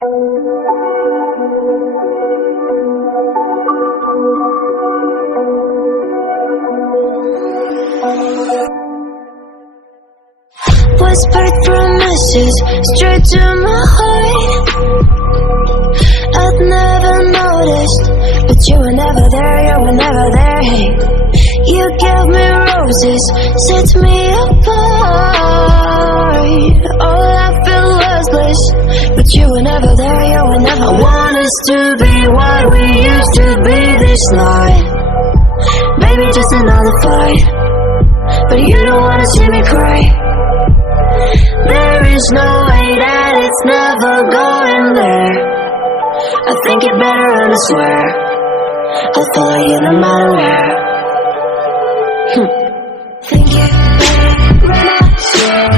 Whispered promises straight to my heart. I'd never noticed, but you were never there, you were never there. Hey, you gave me roses, set me apart. All I feel was bliss, but you were never there, you were never. I want us to be what we used to be this night. Maybe just another fight, but you don't wanna see me cry. There is no way that it's never going there. I think it better and I swear I'll follow you no matter where. Think you better run out, swear.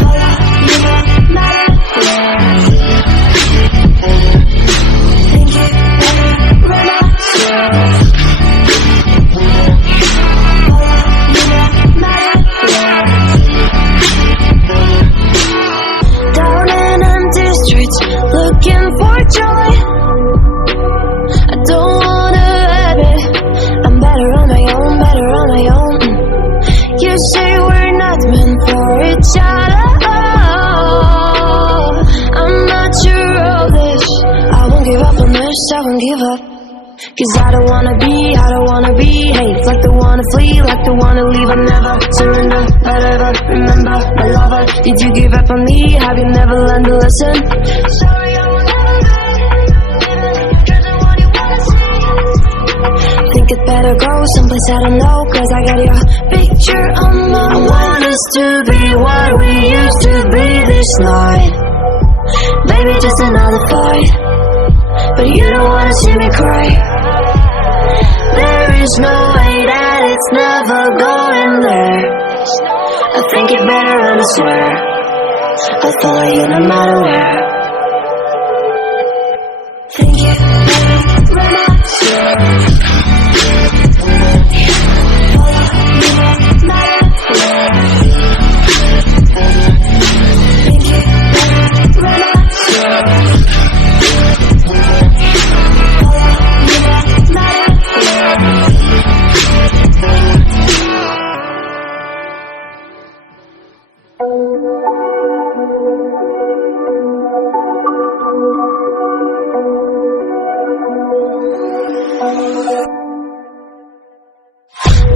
Follow you no matter where. Think you better run out, swear. Looking for joy, I don't wanna have it. I'm better on my own, better on my own. You say we're not meant for each other. I'm not sure of this. I won't give up on this, I won't give up. Cause I don't wanna be hate. Like the one to flee, like the one to leave. I never surrender, but ever remember my lover. Did you give up on me? Have you never learned to listen? Sorry, I will never do what you wanna see. Think it better go someplace I don't know. Cause I got your picture on my wall. I want us to be what we used to be this night. Maybe just another fight, but you don't wanna see me cry. There is no way that it's never going there. I think it better and I swear I'll follow you no matter where. Think you better run out, swear. Follow you no matter where. Think you better run out, swear.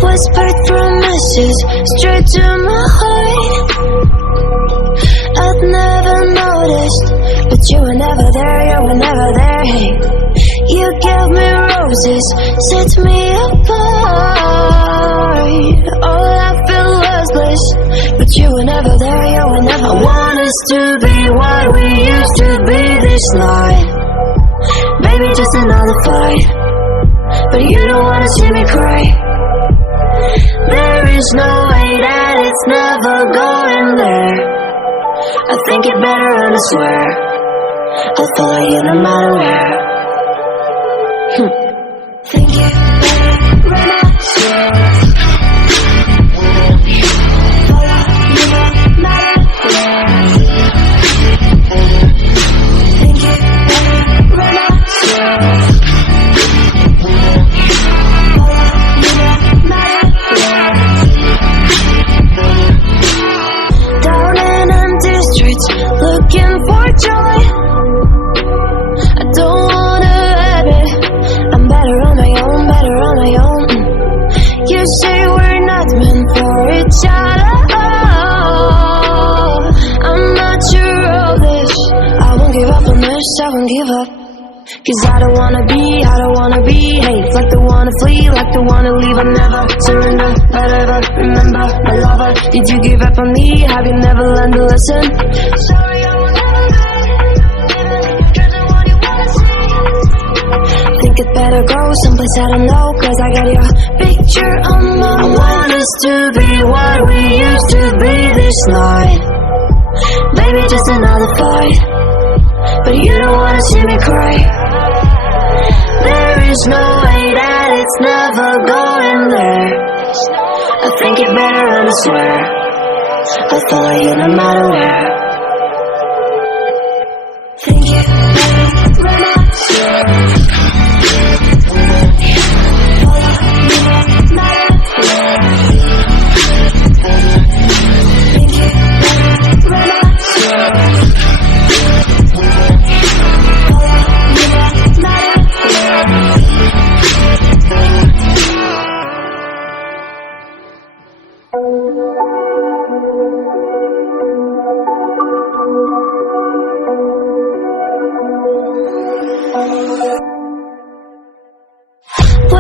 Whispered promises straight to my heart. I'd never noticed, but you were never there, you were never there. Hey, you gave me roses, set me apart. All I feel was bliss, but you were never there, you were never. I want us to be what we used to be this night. Maybe just another fight, but you don't wanna see me cry. There is no way that it's never going there. I think it better and I swear I'll follow you no matter where. Think you better run out, swear. Follow you no matter where. Think you better run out, swear. Looking for joy, I don't wanna have it. I'm better on my own, better on my own. You say we're not meant for each other. I'm not sure of this. I won't give up on this, I won't give up. Cause I don't wanna be hate. Like the one to flee, like the one to leave. I never surrender, but ever remember my lover. Did you give up on me? Have you never learned to listen? Sorry, I will never do what you wanna see. Think it better go someplace I don't know. Cause I got your picture on my wall. I want us to be what we used to be this night. Maybe just another fight, but you don't wanna see me cry. There is no way that it's never going there. I think it better and I swear I'll follow you no matter where.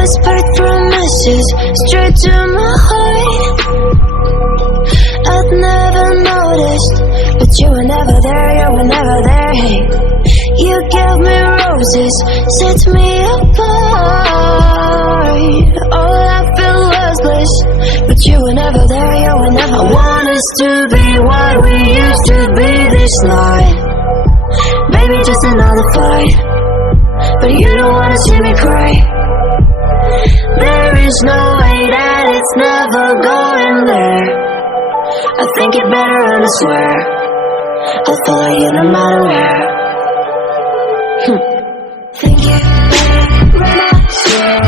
whispered promises straight to my heart. I'd never noticed, but you were never there, you were never there. Hey, you gave me roses, set me apart. All I felt was bliss, but you were never there, you were never there. I want us to be what we used to be this night. Maybe just another fight, but you don't wanna see me cry. There is no way that it's never going there. I think it better and I swear I'll follow you no matter where. Think it better and I swear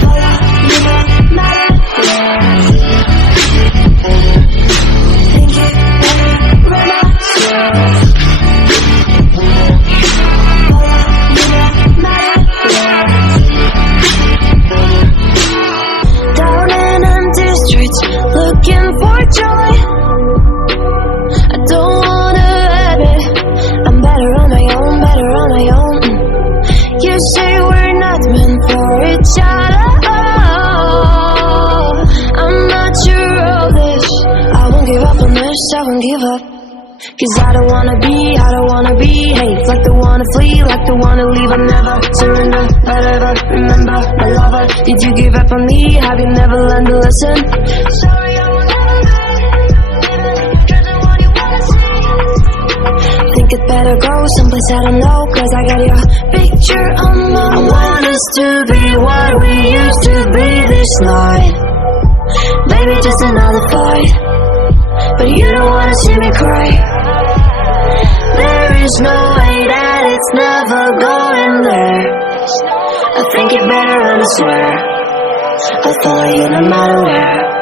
follow you no matter where. Think it better and I swear follow you no matter where. Down in empty streets, looking for joy. I don't wanna admit I'm better on my own, better on my own. You say we're not meant for each other. I'm not sure of this. I won't give up on this, I won't give up. Cause I don't wanna be hate, like the wanna flee, like the wanna leave. I'll never surrender, but ever remember my lover. Did you give up on me? Have you never learned a lesson? Sorry, I will never lie, even cause I want you wanna see. Think it better go someplace I don't know, cause I got your picture on my mind. I want us to be what we used to be this night. Maybe just another fight, but you don't wanna see me cry. There is no way that it's never going there. I think it better and I swear I'll follow you no matter where.